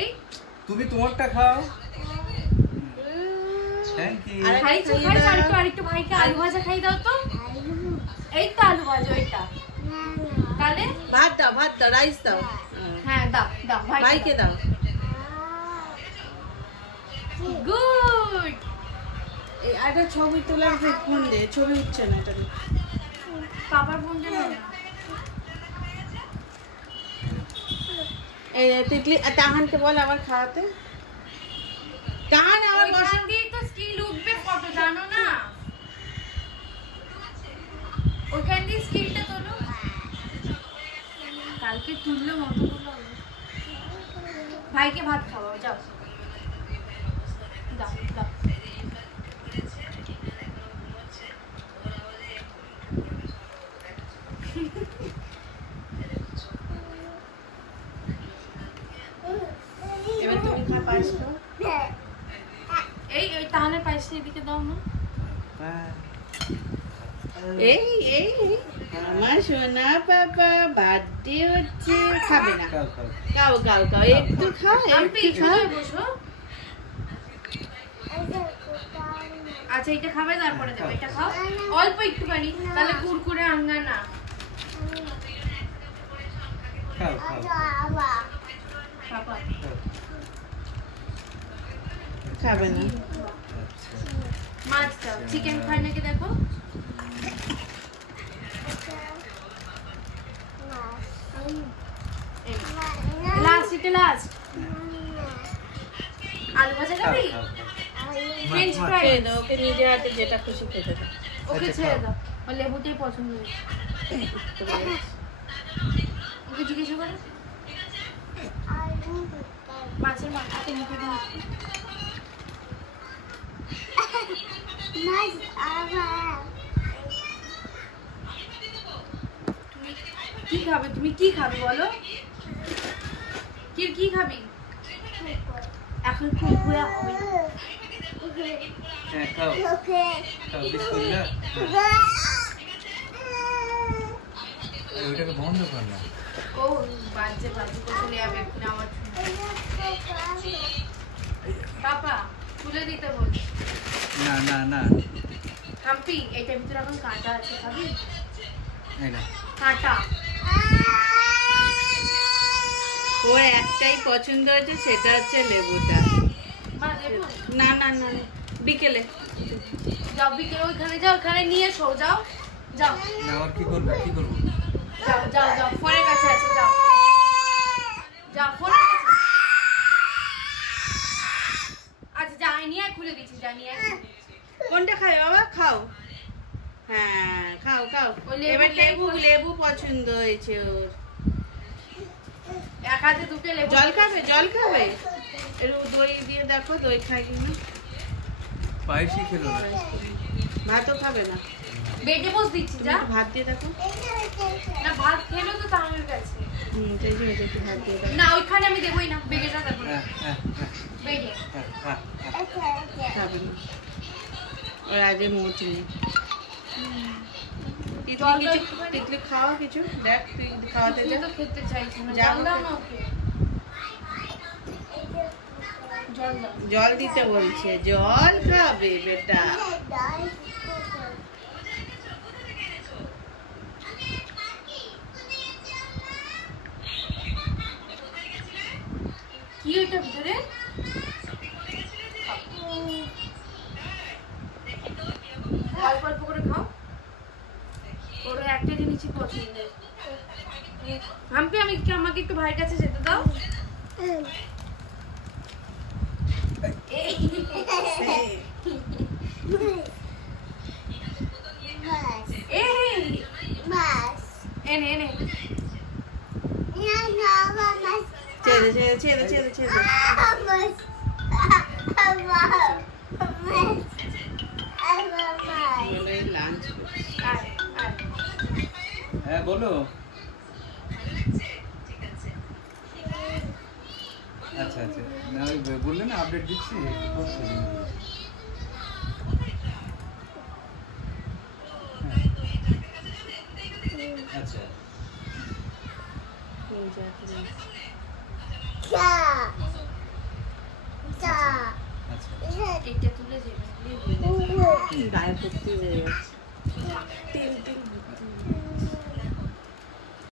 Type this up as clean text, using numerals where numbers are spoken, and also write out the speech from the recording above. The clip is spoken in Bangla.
এই তুমি তোমারটা খাও। Thank you. আরেকটু ভাইকে আলু ভাজা খাই দাও তো। এই তো আলু ভাজা ওইটা। তাহলে ভাত দাও রাইস দাও। হ্যাঁ দাও দাও ভাইকে দাও। গুড। এই একটা ছবি তোলার ফোন দে, ছবি উঠছে না এটা। বাবার ফোন দে না। এই তিতলি তাহানকে বল আবার খাওয়াতে। তাহান আবার ওইখান দিয়ে তো স্কিল উঠবে ফটো, জানো না? ওইখান দিয়ে স্কিলটা তোলো। কালকে তুললে মতগুলো হবে। ভাইকে ভাত খাওয়াও, যাও দাও দাও। এবার তুমি খা পাঁচটা। এই তাহলে পাইছে এদিকে দাও না। এই এই আমার সোনা পাপা বার্থডে হচ্ছে, খাবে না? খাও খাও খাও, একটু খাও একটু খাও। বসো। আচ্ছা এটা খাবে, তারপরে দেবো। এটা খাও অল্প একটুখানি, তাহলে কুরকুরে আনগা না। খাও খাও। বাবা খাবে না। মাছ দাও। চিকেন খায় নাকি দেখো। লাস্ট, এটা লাস্ট। আলু ভাজা খাবি? ফ্রেঞ্চ ফ্রাই খেয়ে দাও, ওকে নিজের হাতে যেটা খুশি খেতে দাও। ওকে ছেড়ে দাও। ওর লেবুটাই পছন্দ হয়েছে। ওকে জিজ্ঞেস করো মাছের মাথাতে মুখে দাও। কি খাবে তুমি? কি খাবে বলো? কি খাবি? এখন কুরকুরে হবে। হ্যাঁ খাও খাও, বিসমিল্লাহ। ওইটাকে বন্ধ কর না। ও বাজে চলে যাবে এক্ষুনি আমার। পাপা তুলে দিতে বল। না না না, হাম্পি এটার ভিতরে এখন কাঁটা আছে, খাবি? এই না কাঁটা। ওর একটাই পছন্দ হয়েছে, সেটা হচ্ছে লেবুটা। মা দেবো? না না না, বিকেলে যাও বিকেলে ওইখানে যাও, ওখানে নিয়ে এসো। যাও যাও না, আর কি করবো কি করবো? যাও যাও যাও, ফোনের কাছে আছে, যাও যাও ফোনের কাছে। আচ্ছা যা নিয়ে আয়, খুলে দিচ্ছি, যা নিয়ে আয়। কোনটা খাবে বাবা? খাও। হ্যাঁ খাও খাও। ও লেবু, এবার লেবু লেবু। লেবু পছন্দ হয়েছে ওর। এক হাতে দুটো লেবু। জল খাবে? জল খাবে? একটু দই দিয়ে দেখো, দই খাই কিনা। পায়েসই খেলো না। ভাতও খাবে না? বেডে বস দিচ্ছি, তুমি যা। একটু ভাত দিয়ে দেখো। না ভাত খেলো তো তাহলে গেছে। সেই জন্য একটু ভাত দিয়ে দেখো। না ওইখানে আমি দেবই না, বেডে যা তারপর। হ্যাঁ হ্যাঁ বেডে হ্যাঁ হ্যাঁ। খাবে না, ওর আগে মোট নেই। জল দাও তিতলি কিছু, একটুখানি। তিতলি খাওয়া কিছু দেখ, তুই খাওয়াতে তুই যা। তো খেতে চাইছি না, যাও জল দাও না ওকে। জল দাও। জল দিতে বলছে, জল খাবে বেটা। কি ওইটা ভিতরে? অল্প অল্প করে খাও। ওর একটা জিনিসই পছন্দের। হাম্পি আমাকে একটু ভাইয়ের কাছে যেতে দাও। এনে এনে ছেড়ে ছেড়ে ছেড়ে ছেড়ে ছেড়ে। বলে লাঞ্চ। আয় আয়। হ্যাঁ বলো। আচ্ছা আচ্ছা, না ওই বললে না আপডেট দিচ্ছি, একটু করছি। আচ্ছা গায়ে ভর্তি হয়ে গেছে।